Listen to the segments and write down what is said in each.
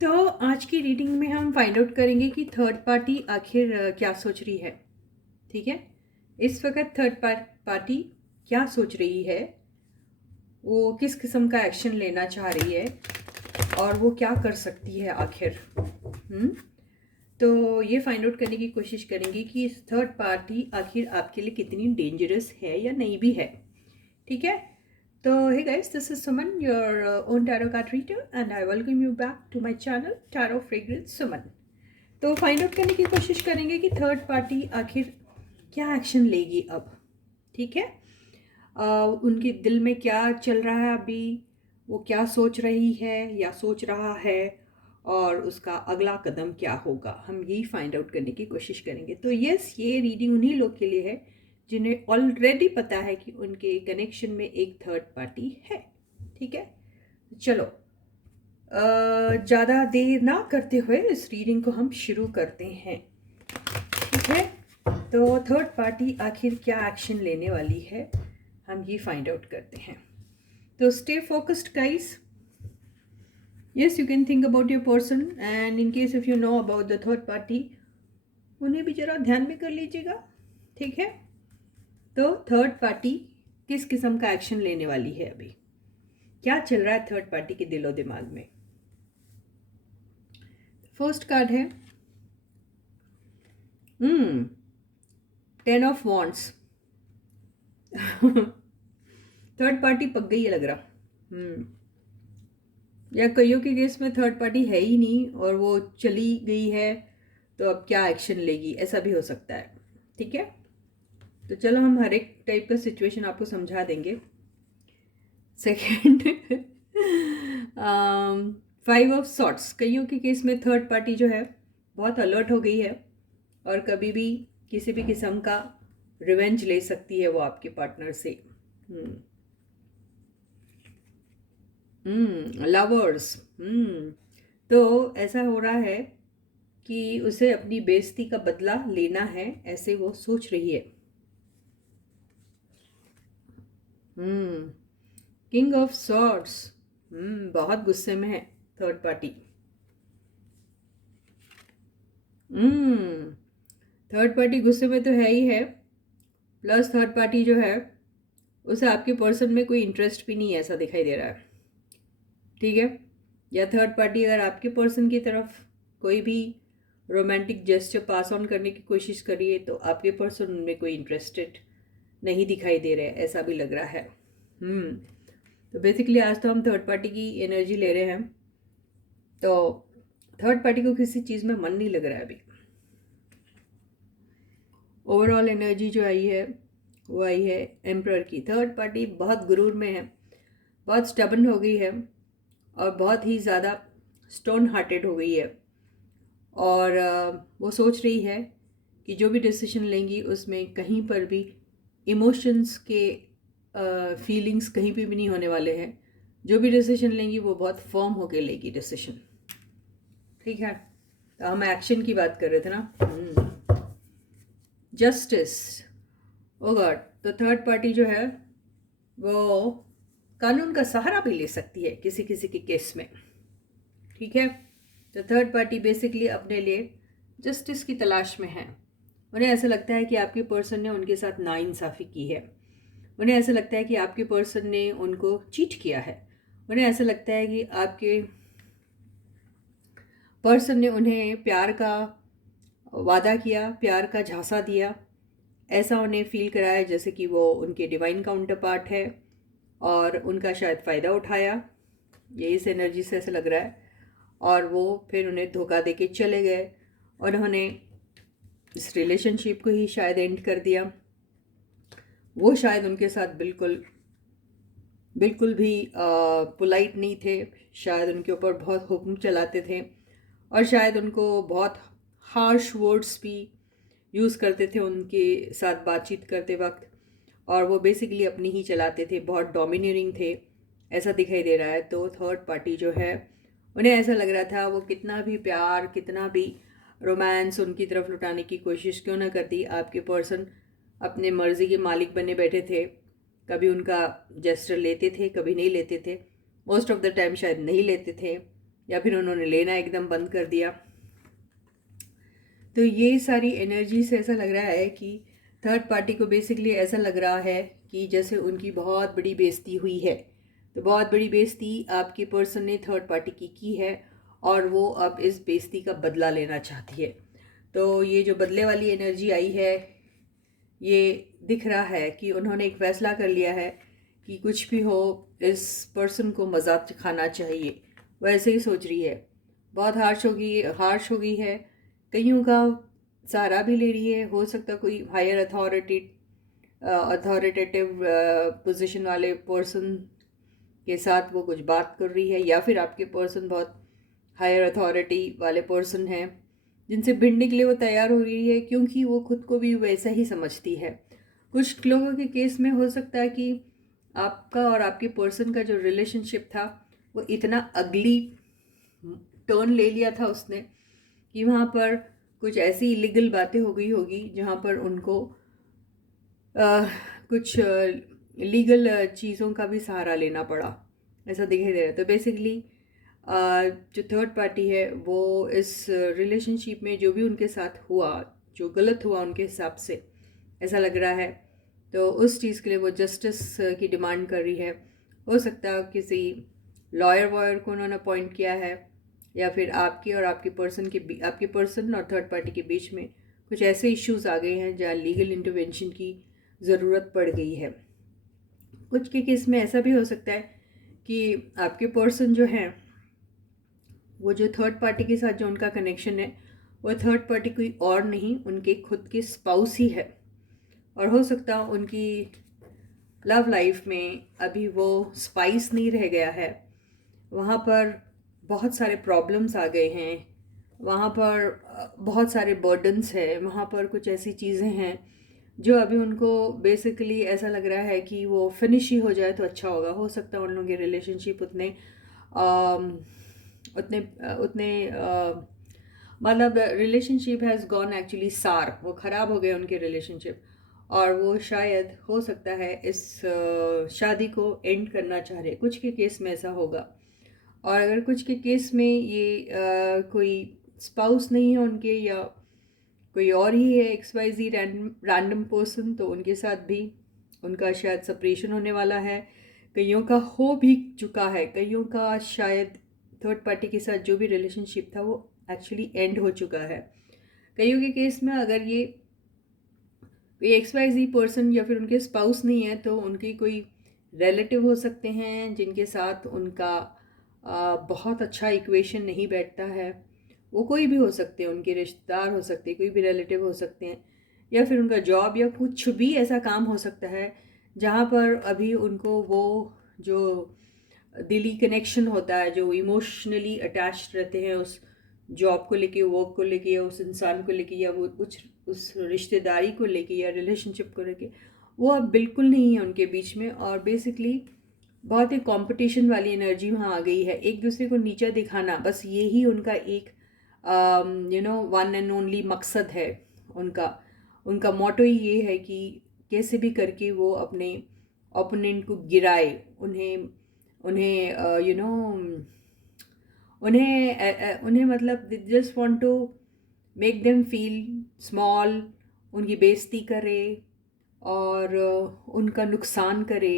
तो आज की रीडिंग में हम फाइंड आउट करेंगे कि थर्ड पार्टी आखिर क्या सोच रही है। ठीक है, इस वक्त थर्ड पार्टी क्या सोच रही है, वो किस किस्म का एक्शन लेना चाह रही है और वो क्या कर सकती है आखिर। तो ये फाइंड आउट करने की कोशिश करेंगे कि थर्ड पार्टी आखिर आपके लिए कितनी डेंजरस है या नहीं भी है। ठीक है, तो hey guys, this is Suman, your own tarot card reader, and I welcome you back to my channel Tarot Fragrance Suman. तो फाइंड आउट करने की कोशिश करेंगे कि थर्ड पार्टी आखिर क्या एक्शन लेगी अब। ठीक है, उनके दिल में क्या चल रहा है अभी, वो क्या सोच रही है या सोच रहा है, और उसका अगला कदम क्या होगा, हम यही फाइंड आउट करने की कोशिश करेंगे। तो यस, ये रीडिंग उन्हीं लोग के लिए है जिन्हें ऑलरेडी पता है कि उनके कनेक्शन में एक थर्ड पार्टी है। ठीक है, चलो ज़्यादा देर ना करते हुए इस रीडिंग को हम शुरू करते हैं। ठीक है, तो थर्ड पार्टी आखिर क्या एक्शन लेने वाली है, हम ये फाइंड आउट करते हैं। तो stay focused guys. Yes, you can think about your person, and in case if you know about the third party, उन्हें भी जरा ध्यान में कर लीजिएगा। ठीक है, तो थर्ड पार्टी किस किस्म का एक्शन लेने वाली है, अभी क्या चल रहा है थर्ड पार्टी के दिलो दिमाग में। फर्स्ट कार्ड है 10 ऑफ वॉन्ड्स। थर्ड पार्टी पक गई है लग रहा। या कईयों के केस में थर्ड पार्टी है ही नहीं और वो चली गई है, तो अब क्या एक्शन लेगी, ऐसा भी हो सकता है। ठीक है, तो चलो हम हर एक टाइप का सिचुएशन आपको समझा देंगे। Second 5 of sorts. कईयों के केस में थर्ड पार्टी जो है बहुत अलर्ट हो गई है और कभी भी किसी भी किस्म का रिवेंज ले सकती है वो आपके पार्टनर से। लवर्स। तो ऐसा हो रहा है कि उसे अपनी बेइज्जती का बदला लेना है, ऐसे वो सोच रही है। King of swords. बहुत गुस्से में है थर्ड पार्टी। थर्ड पार्टी गुस्से में तो है ही है, प्लस थर्ड पार्टी जो है उसे आपके पर्सन में कोई इंटरेस्ट भी नहीं है, ऐसा दिखाई दे रहा है। ठीक है, या थर्ड पार्टी अगर आपके पर्सन की तरफ कोई भी रोमांटिक जेस्चर पास ऑन करने की कोशिश करिए तो आपके पर्सन उनमें कोई इंटरेस्टेड नहीं दिखाई दे रहे, ऐसा भी लग रहा है। तो बेसिकली आज तो हम थर्ड पार्टी की एनर्जी ले रहे हैं। तो थर्ड पार्टी को किसी चीज़ में मन नहीं लग रहा है अभी। ओवरऑल एनर्जी जो आई है वो आई है एम्परर की। थर्ड पार्टी बहुत गुरूर में है, बहुत स्टबन हो गई है और बहुत ही ज़्यादा स्टोन हार्टेड हो गई है। और वो सोच रही है कि जो भी डिसीजन लेंगी उसमें कहीं पर भी इमोशंस के फीलिंग्स कहीं पे भी नहीं होने वाले हैं। जो भी डिसीजन लेंगी वो बहुत फर्म होके लेगी डिसीजन। ठीक है, तो हम एक्शन की बात कर रहे थे ना। जस्टिस। ओ गॉड, तो थर्ड पार्टी जो है वो कानून का सहारा भी ले सकती है किसी किसी के केस में। ठीक है, तो थर्ड पार्टी बेसिकली अपने लिए जस्टिस की तलाश में है। उन्हें ऐसा लगता है कि आपके पर्सन ने उनके साथ नाइंसाफ़ी की है। उन्हें ऐसा लगता है कि आपके पर्सन ने उनको चीट किया है। उन्हें ऐसा लगता है कि आपके पर्सन ने उन्हें प्यार का वादा किया, प्यार का झांसा दिया, ऐसा उन्हें फील कराया जैसे कि वो उनके डिवाइन काउंटर पार्ट है और उनका शायद फ़ायदा उठाया। ये इस एनर्जी से ऐसा लग रहा है। और वो फिर उन्हें धोखा देके चले गए और उन्होंने इस रिलेशनशिप को ही शायद एंड कर दिया। वो शायद उनके साथ बिल्कुल भी पोलाइट नहीं थे, शायद उनके ऊपर बहुत हुक्म चलाते थे और शायद उनको बहुत हार्श वर्ड्स भी यूज़ करते थे उनके साथ बातचीत करते वक्त। और वो बेसिकली अपनी ही चलाते थे, बहुत डोमिनेटिंग थे, ऐसा दिखाई दे रहा है। तो थर्ड पार्टी जो है उन्हें ऐसा लग रहा था वो कितना भी प्यार, कितना भी रोमांस उनकी तरफ लुटाने की कोशिश क्यों ना करती, आपके पर्सन अपने मर्ज़ी के मालिक बने बैठे थे। कभी उनका जेस्चर लेते थे, कभी नहीं लेते थे। मोस्ट ऑफ द टाइम शायद नहीं लेते थे। या फिर उन्होंने लेना एकदम बंद कर दिया। तो ये सारी एनर्जी से ऐसा लग रहा है कि थर्ड पार्टी को बेसिकली ऐसा लग रहा है कि जैसे उनकी बहुत बड़ी बेइज्जती हुई है। तो बहुत बड़ी बेइज्जती आपके पर्सन ने थर्ड पार्टी की है और वो अब इस बेइज्जती का बदला लेना चाहती है। तो ये जो बदले वाली एनर्जी आई है, ये दिख रहा है कि उन्होंने एक फ़ैसला कर लिया है कि कुछ भी हो इस पर्सन को मजाक खाना चाहिए, वैसे ही सोच रही है। बहुत हार्श हो गई है, कईयों का सहारा भी ले रही है। हो सकता कोई हायर अथॉरिटेटिव पोजीशन वाले पर्सन के साथ वो कुछ बात कर रही है, या फिर आपके पर्सन बहुत हायर अथॉरिटी वाले पर्सन हैं जिनसे भिड़ने के लिए वो तैयार हो रही है, क्योंकि वो खुद को भी वैसा ही समझती है। कुछ लोगों के केस में हो सकता है कि आपका और आपके पर्सन का जो रिलेशनशिप था वो इतना अगली टर्न ले लिया था उसने कि वहाँ पर कुछ ऐसी इलीगल बातें हो गई होगी जहाँ पर उनको कुछ लीगल चीज़ों का भी सहारा लेना पड़ा, ऐसा दिखाई दे रहा है। तो बेसिकली जो थर्ड पार्टी है वो इस रिलेशनशिप में जो भी उनके साथ हुआ, जो गलत हुआ उनके हिसाब से ऐसा लग रहा है, तो उस चीज़ के लिए वो जस्टिस की डिमांड कर रही है। हो सकता है किसी लॉयर को उन्होंने अपॉइंट किया है, या फिर आपके और आपके पर्सन और थर्ड पार्टी के बीच में कुछ ऐसे इश्यूज आ गए हैं जहाँ लीगल इंटरवेंशन की ज़रूरत पड़ गई है। कुछ के केस में ऐसा भी हो सकता है कि आपके पर्सन जो हैं वो जो थर्ड पार्टी के साथ जो उनका कनेक्शन है वो थर्ड पार्टी कोई और नहीं, उनके खुद के स्पाउस ही है। और हो सकता उनकी लव लाइफ में अभी वो स्पाइस नहीं रह गया है, वहाँ पर बहुत सारे प्रॉब्लम्स आ गए हैं, वहाँ पर बहुत सारे बर्डन्स हैं, वहाँ पर कुछ ऐसी चीज़ें हैं जो अभी उनको बेसिकली ऐसा लग रहा है कि वो फिनिश ही हो जाए तो अच्छा होगा। हो सकता है उन लोगों के रिलेशनशिप उतने उतने उतने मतलब रिलेशनशिप हैज़ गॉन एक्चुअली सार, वो ख़राब हो गए उनके रिलेशनशिप, और वो शायद हो सकता है इस शादी को एंड करना चाह रहे। कुछ के केस में ऐसा होगा, और अगर कुछ के केस में ये कोई स्पाउस नहीं है उनके, या कोई और ही है XYZ रैंडम पर्सन, तो उनके साथ भी उनका शायद सेपरेशन होने वाला है। कईयों का हो भी चुका है, कईयों का शायद थर्ड पार्टी के साथ जो भी रिलेशनशिप था वो एक्चुअली एंड हो चुका है। कईयों के केस में अगर ये कोई XYZ पर्सन या फिर उनके स्पाउस नहीं है तो उनके कोई रिलेटिव हो सकते हैं जिनके साथ उनका बहुत अच्छा इक्वेशन नहीं बैठता है। वो कोई भी हो सकते हैं, उनके रिश्तेदार हो सकते हैं, कोई भी रिलेटिव हो सकते हैं, या फिर उनका जॉब या कुछ भी ऐसा काम हो सकता है जहाँ पर अभी उनको वो जो दिली कनेक्शन होता है, जो इमोशनली अटैच्ड रहते हैं उस जॉब को लेके, वर्क को लेके, या उस इंसान को लेके, या वो कुछ उस रिश्तेदारी को लेके या रिलेशनशिप को लेके, वो अब बिल्कुल नहीं है उनके बीच में। और बेसिकली बहुत ही कंपटीशन वाली एनर्जी वहाँ आ गई है, एक दूसरे को नीचा दिखाना, बस यही उनका एक वन एंड ओनली मकसद है। उनका उनका मोटो ही ये है कि कैसे भी करके वो अपने ओपोनेंट को गिराए, उन्हें उन्हें यू नो उन्हें मतलब just want to make them feel small, उनकी बेइज्जती करे और उनका नुकसान करे,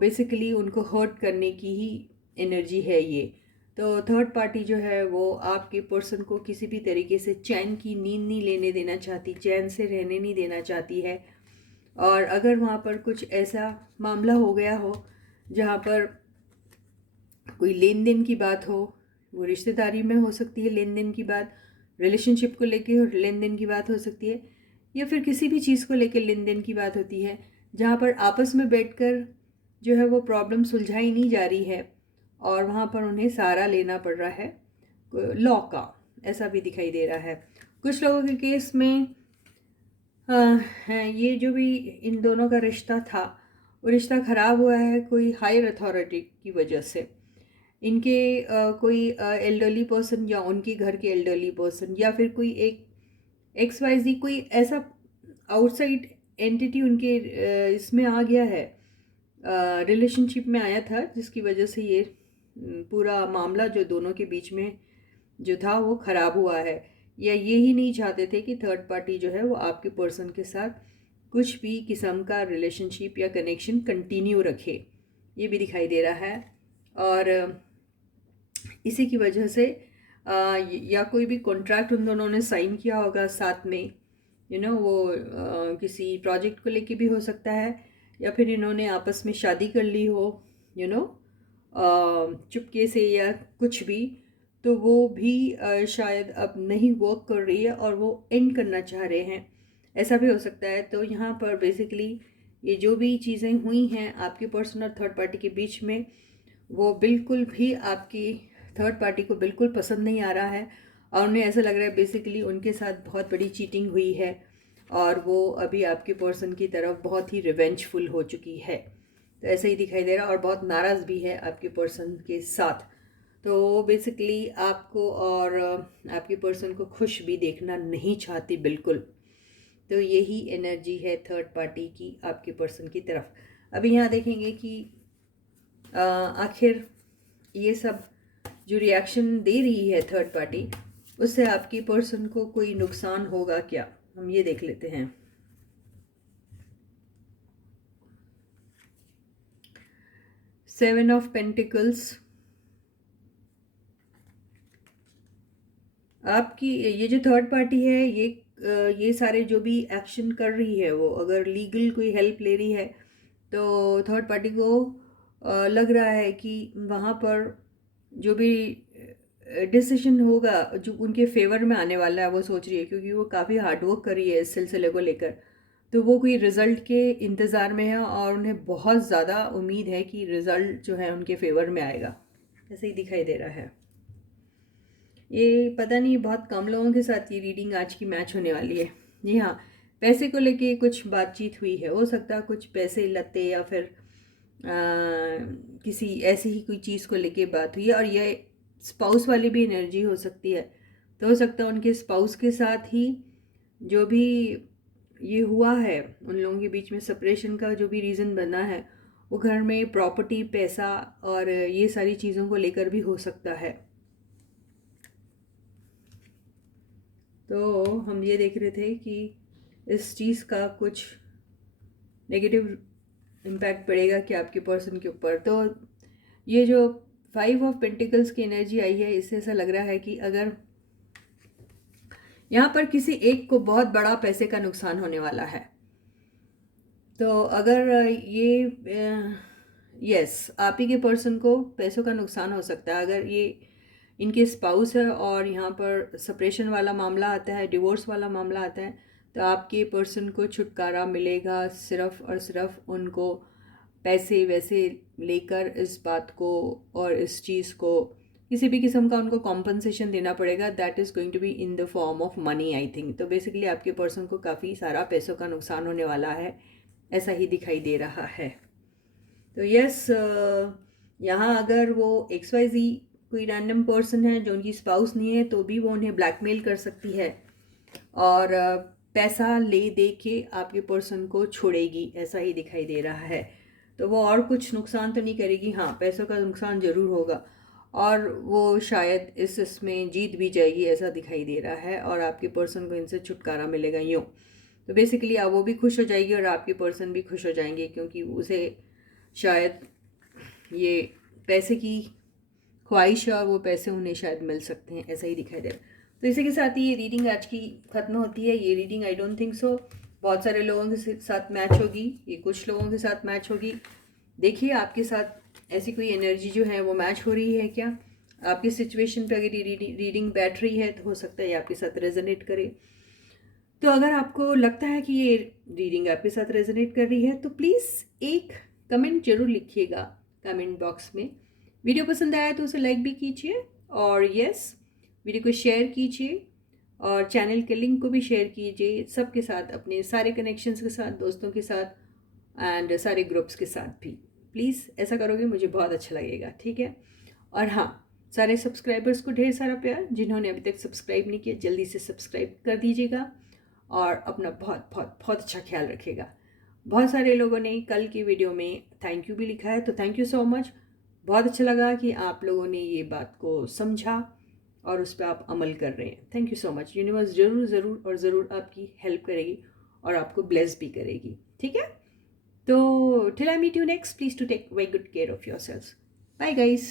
बेसिकली उनको हर्ट करने की ही एनर्जी है ये। तो थर्ड पार्टी जो है वो आपके पर्सन को किसी भी तरीके से चैन की नींद नहीं लेने देना चाहती, चैन से रहने नहीं देना चाहती है। और अगर वहाँ पर कुछ ऐसा मामला हो गया हो जहाँ पर कोई लेन देन की बात हो, वो रिश्तेदारी में हो सकती है लेन देन की बात, रिलेशनशिप को लेके लेन देन की बात हो सकती है, या फिर किसी भी चीज़ को लेकर लेन देन की बात होती है जहाँ पर आपस में बैठकर जो है वो प्रॉब्लम सुलझाई नहीं जा रही है और वहाँ पर उन्हें सहारा लेना पड़ रहा है लॉ का, ऐसा भी दिखाई दे रहा है। कुछ लोगों के केस में ये जो भी इन दोनों का रिश्ता था वो रिश्ता ख़राब हुआ है कोई हायर अथॉरिटी की वजह से। इनके कोई एल्डरली पर्सन या उनके घर के एल्डरली पर्सन या फिर कोई एक XYZ कोई ऐसा आउटसाइड एंटिटी उनके इसमें आ गया है, रिलेशनशिप में आया था, जिसकी वजह से ये पूरा मामला जो दोनों के बीच में जो था वो ख़राब हुआ है, या ये ही नहीं चाहते थे कि थर्ड पार्टी जो है वो आपके पर्सन के साथ कुछ भी किस्म का रिलेशनशिप या कनेक्शन कंटिन्यू रखे, ये भी दिखाई दे रहा है। और इसी की वजह से या कोई भी कॉन्ट्रैक्ट उन दोनों ने साइन किया होगा साथ में, वो किसी प्रोजेक्ट को लेके भी हो सकता है, या फिर इन्होंने आपस में शादी कर ली हो, चुपके से या कुछ भी, तो वो भी शायद अब नहीं वर्क कर रही है और वो एंड करना चाह रहे हैं, ऐसा भी हो सकता है। तो यहाँ पर बेसिकली ये जो भी चीज़ें हुई हैं आपके पर्सन और थर्ड पार्टी के बीच में, वो बिल्कुल भी आपकी थर्ड पार्टी को बिल्कुल पसंद नहीं आ रहा है, और उन्हें ऐसा लग रहा है बेसिकली उनके साथ बहुत बड़ी चीटिंग हुई है और वो अभी आपके पर्सन की तरफ बहुत ही रिवेंजफुल हो चुकी है। तो ऐसा ही दिखाई दे रहा है, और बहुत नाराज़ भी है आपके पर्सन के साथ। तो बेसिकली आपको और आपके पर्सन को खुश भी देखना नहीं चाहती बिल्कुल। तो यही एनर्जी है थर्ड पार्टी की आपके पर्सन की तरफ। अभी यहाँ देखेंगे कि आखिर ये सब जो रिएक्शन दे रही है थर्ड पार्टी, उससे आपकी पर्सन को कोई नुकसान होगा क्या, हम ये देख लेते हैं। सेवन ऑफ पेंटिकल्स, आपकी ये जो थर्ड पार्टी है ये सारे जो भी एक्शन कर रही है, वो अगर लीगल कोई हेल्प ले रही है तो थर्ड पार्टी को लग रहा है कि वहाँ पर जो भी डिसीजन होगा जो उनके फेवर में आने वाला है वो सोच रही है, क्योंकि वो काफ़ी हार्डवर्क कर रही है इस सिलसिले को लेकर। तो वो कोई रिज़ल्ट के इंतज़ार में है और उन्हें बहुत ज़्यादा उम्मीद है कि रिज़ल्ट जो है उनके फेवर में आएगा, ऐसे ही दिखाई दे रहा है। ये पता नहीं बहुत कम लोगों के साथ ये रीडिंग आज की मैच होने वाली है। जी हाँ, पैसे को लेके कुछ बातचीत हुई है, हो सकता है कुछ पैसे लते या फिर किसी ऐसी ही कोई चीज़ को लेके बात हुई है, और ये स्पाउस वाली भी एनर्जी हो सकती है। तो हो सकता है उनके स्पाउस के साथ ही जो भी ये हुआ है, उन लोगों के बीच में सेपरेशन का जो भी रीज़न बना है, वो घर में प्रॉपर्टी, पैसा और ये सारी चीज़ों को लेकर भी हो सकता है। तो हम ये देख रहे थे कि इस चीज़ का कुछ नेगेटिव इम्पैक्ट पड़ेगा कि आपके पर्सन के ऊपर। तो ये जो 5 ऑफ पेंटिकल्स की एनर्जी आई है, इससे ऐसा लग रहा है कि अगर यहाँ पर किसी एक को बहुत बड़ा पैसे का नुकसान होने वाला है, तो अगर ये यस आप ही के पर्सन को पैसों का नुकसान हो सकता है अगर ये इनके स्पाउस है और यहाँ पर सेपरेशन वाला मामला आता है, डिवोर्स वाला मामला आता है, तो आपके पर्सन को छुटकारा मिलेगा सिर्फ और सिर्फ उनको पैसे वैसे लेकर इस बात को और इस चीज़ को किसी भी किस्म का उनको कॉम्पनसेशन देना पड़ेगा। That is going to be in the form of money I think. तो बेसिकली आपके पर्सन को काफ़ी सारा पैसों का नुकसान होने वाला है, ऐसा ही दिखाई दे रहा है। तो यस, यहाँ अगर वो XYZ कोई रैंडम पर्सन है जो उनकी स्पाउस नहीं है, तो भी वो उन्हें ब्लैकमेल कर सकती है और पैसा ले दे के आपके पर्सन को छोड़ेगी, ऐसा ही दिखाई दे रहा है। तो वो और कुछ नुकसान तो नहीं करेगी, हाँ पैसों का नुकसान ज़रूर होगा, और वो शायद इसमें जीत भी जाएगी, ऐसा दिखाई दे रहा है, और आपके पर्सन को इनसे छुटकारा मिलेगा यूँ। तो बेसिकली अब वो भी खुश हो जाएगी और आपके पर्सन भी खुश हो जाएंगे, क्योंकि उसे शायद ये पैसे की ख्वाहिश है और वो पैसे उन्हें शायद मिल सकते हैं, ऐसा ही दिखाई दे रहा है। तो इसी के साथ ही ये रीडिंग आज की ख़त्म होती है। ये reading I don't think so बहुत सारे लोगों के साथ मैच होगी, ये कुछ लोगों के साथ मैच होगी। देखिए आपके साथ ऐसी कोई एनर्जी जो है वो मैच हो रही है क्या, आपकी सिचुएशन पे अगर ये रीडिंग बैठ रही है तो हो सकता है ये आपके साथ रेजोनेट करे। तो अगर आपको लगता है कि ये रीडिंग आपके साथ रेजोनेट कर रही है तो प्लीज़ एक कमेंट जरूर लिखिएगा कमेंट बॉक्स में। वीडियो पसंद आया तो उसे लाइक भी कीजिए, और यस वीडियो को शेयर कीजिए, और चैनल के लिंक को भी शेयर कीजिए सबके साथ, अपने सारे कनेक्शंस के साथ, दोस्तों के साथ एंड सारे ग्रुप्स के साथ भी। प्लीज़ ऐसा करोगे मुझे बहुत अच्छा लगेगा, ठीक है। और हाँ, सारे सब्सक्राइबर्स को ढेर सारा प्यार, जिन्होंने अभी तक सब्सक्राइब नहीं किया जल्दी से सब्सक्राइब कर दीजिएगा, और अपना बहुत बहुत बहुत अच्छा ख्याल रखिएगा। बहुत सारे लोगों ने कल की वीडियो में थैंक यू भी लिखा है, तो थैंक यू सो मच। बहुत अच्छा लगा कि आप लोगों ने ये बात को समझा और उस पर आप अमल कर रहे हैं। Thank you so much. Universe ज़रूर ज़रूर और ज़रूर आपकी हेल्प करेगी और आपको ब्लेस भी करेगी। ठीक है, तो till I meet you next, please to take very good care of yourself. Bye guys.